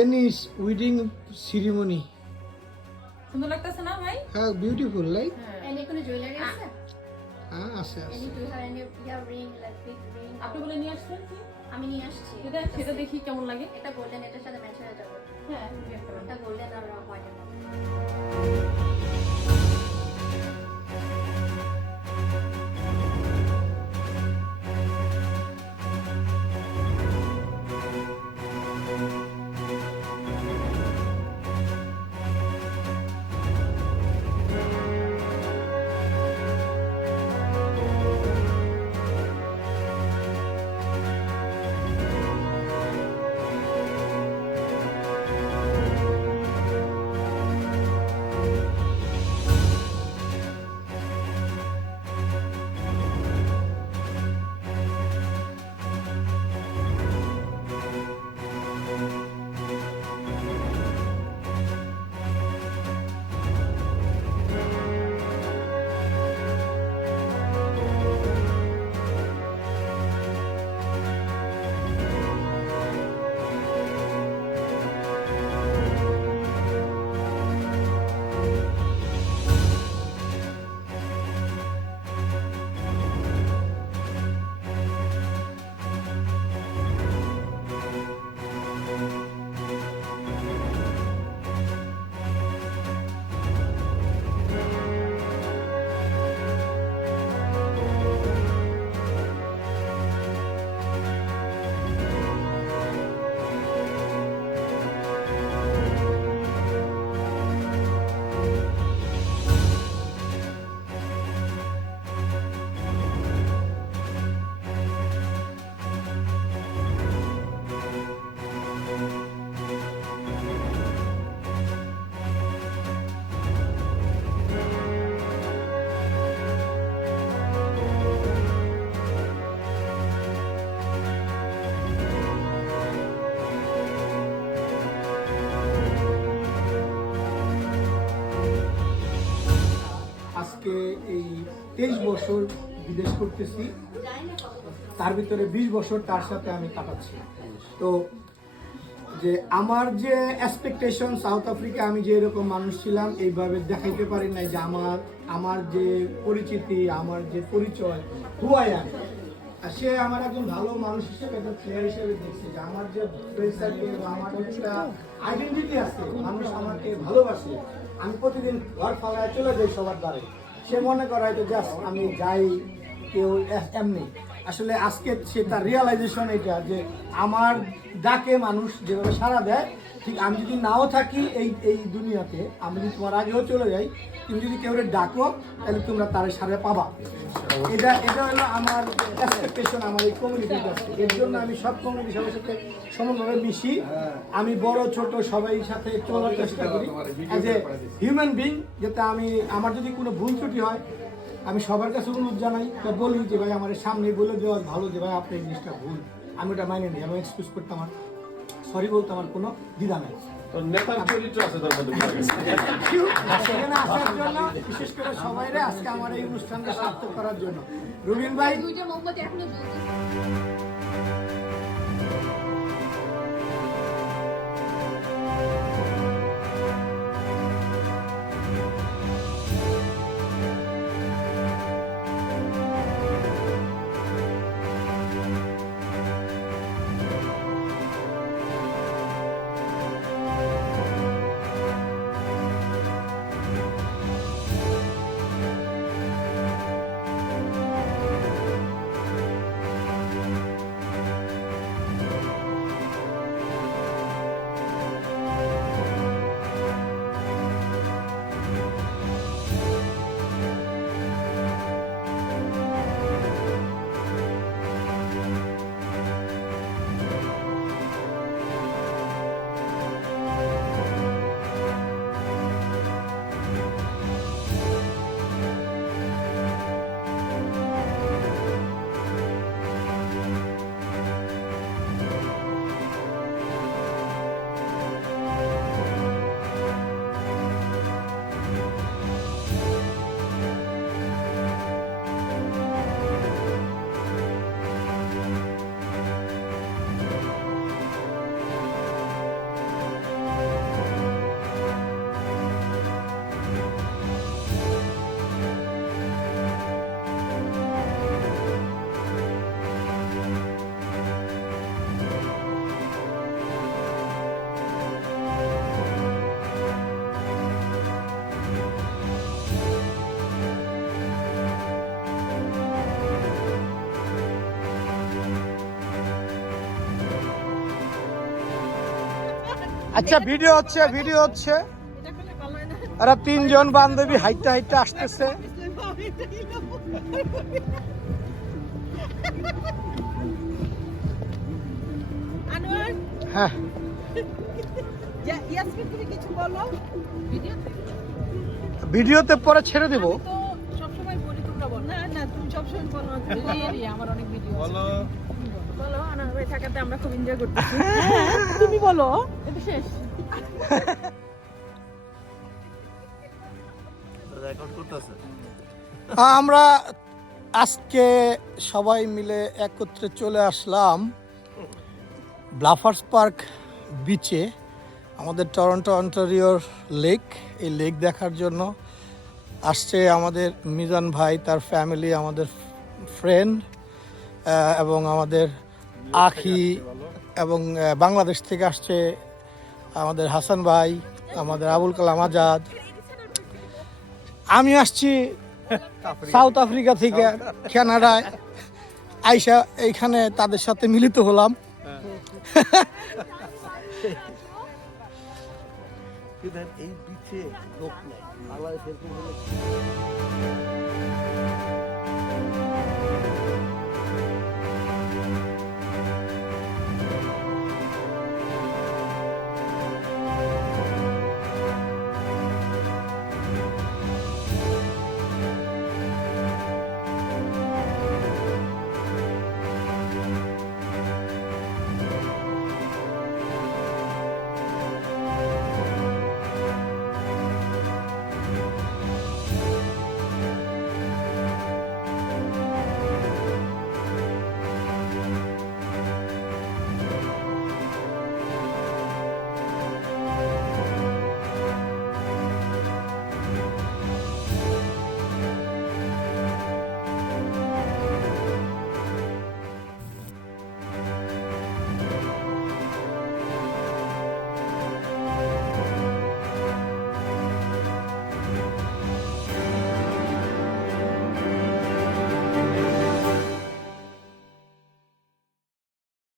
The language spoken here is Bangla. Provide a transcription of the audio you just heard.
Annie's wedding ceremony. সুন্দর লাগতেছে না ভাই? হ্যাঁ, বিউটিফুল লাইক। এনি কোনো জুয়েলারি আছে? হ্যাঁ, আছে আছে। Any do have any earring like big ring? আপনি বলে নিয়ে আসছেন কি? আমি নিয়ে আসছি। সেটা দেখি কেমন লাগে। এটা গোল্ডেন, এটার সাথে ম্যাচ হয়ে যাবে। হ্যাঁ, এটা গোল্ডেন আর হোয়াইট। আজকে এই 23 বছর বিদেশ করতেছি, তার ভিতরে 20 বছর তার সাথে আমি কাটাচ্ছি। তো যে আমার যে এক্সপেকটেশন সাউথ আফ্রিকা আমি যে এরকম মানুষ ছিলাম এইভাবে দেখাইতে পারি নাই, যে আমার যে পরিচিতি, আমার যে পরিচয়, হু আই অ্যাম, সে আমার একজন ভালো মানুষ হিসেবে, একজন প্লেয়ার হিসেবে দেখছে যে আমার যে ফ্রেন্ড সার্কেল, আমার একটা আইডেন্টিটি আছে, মানুষ আমাকে ভালোবাসে। আমি প্রতিদিন ঘর ফালায় চলে যাই সবার দ্বারে, সে মনে করে হয়তো জাস্ট আমি যাই কেউ এমনি। আসলে আজকে সে তার রিয়েলাইজেশন এটা, যে আমার ডাকে মানুষ যেভাবে সাড়া দেয়, ঠিক আমি যদি নাও থাকি এই দুনিয়াতে, আমি যদি তোমার আগেও চলে যাই, তুমি যদি কেউ ডাকো তাহলে তোমরা তার সাথে পাবা। এটা হলো আমার এক্সপেকটেশন আমার এই কমিউনিটির কাছে। এর জন্য আমি সব কমিউনিটির সবার সাথে সমানভাবে মিশি। আমি বড় ছোট সবাই সাথে চলার চেষ্টা করি অ্যাজ এ হিউম্যান বিং, যাতে আমার যদি কোনো ভুল ত্রুটি হয় আমি সবার কাছে অনুরোধ জানাই বা বলি যে ভাই আমার সামনে বলে দেওয়া ভালো, যে ভাই আপনি এই জিনিসটা ভুল, আমি ওটা মাইনে নিই, আমি এক্সকিউজ করতে আমার সরি বলতে আমার কোনো দ্বিধা নেই। বিশেষ করে সবাই আজকে আমার এই অনুষ্ঠানটা সার্থক করার জন্য। রুবিন ভাই, দুইটা মোমবাতি এখনো জ্বলছে। আচ্ছা ভিডিও হচ্ছে এরা তিনজন বান্ধবী হাইটে হাইটে আসতেছে। হ্যাঁ ভিডিওতে পরে ছেড়ে দেবো। আমরা খুব এনজয় করতেছি। তুমি বলো, এটা শেষ। আমরা আজকে সবাই মিলে একত্রে চলে আসলাম ব্লাফার্স পার্ক বিচে, আমাদের টরন্টো অন্টারিওর লেক। এই লেক দেখার জন্য আসছে আমাদের মিজান ভাই, তার ফ্যামিলি, আমাদের ফ্রেন্ড এবং আমাদের আখি, এবং বাংলাদেশ থেকে আসছে আমাদের হাসান ভাই, আমাদের আবুল কালাম আজাদ। আমি আসছি সাউথ আফ্রিকা থেকে, কানাডায় আইসা এইখানে তাদের সাথে মিলিত হলাম। এই বিচে লোক নাই বাংলাদেশের